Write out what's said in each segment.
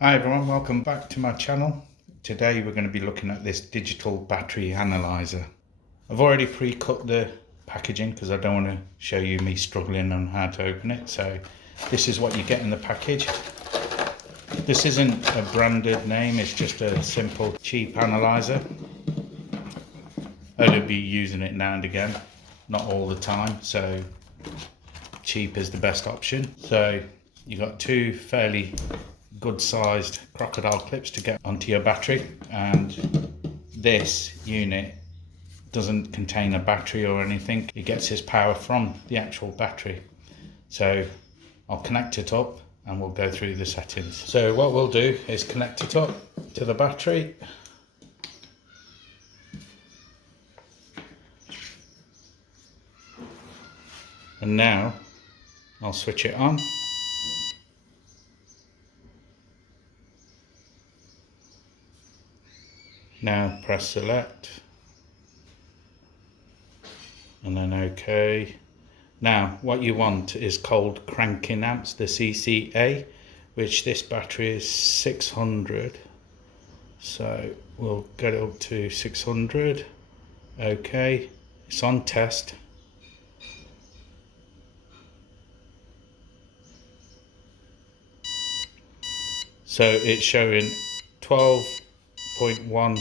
Hi everyone, welcome back to my channel. Today we're going to be looking at this digital battery analyzer. I've already pre-cut the packaging because I don't want to show you me struggling on how to open it. So this is what you get in the package. This isn't a branded name, it's just a simple cheap analyzer. I'll be using it now and again, not all the time, so cheap is the best option. So you've got two fairly good sized crocodile clips to get onto your battery, and this unit doesn't contain a battery or anything. It gets its power from the actual battery. So I'll connect it up and we'll go through the settings. So what we'll do is connect it up to the battery. And now I'll switch it on. Now press select and then OK. Now what you want is cold cranking amps, the CCA, which this battery is 600. So we'll get it up to 600. OK, it's on test. So it's showing 12.1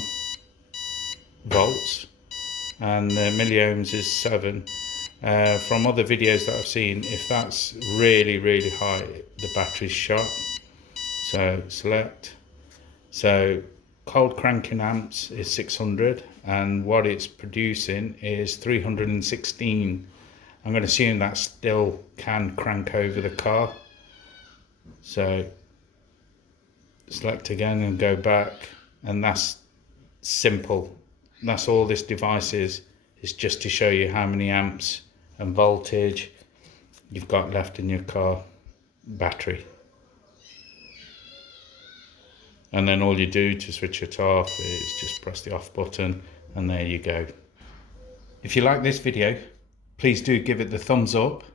volts and the milliohms is 7. From other videos that I've seen, if that's really high, the battery's shot. So select. So cold cranking amps is 600 and what it's producing is 316. I'm going to assume that still can crank over the car. So select again and go back, and that's simple. That's all this device is just to show you how many amps and voltage you've got left in your car battery. And then all you do to switch it off is just press the off button, and there you go. If you like this video, please do give it the thumbs up,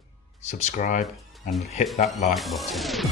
subscribe and hit that like button.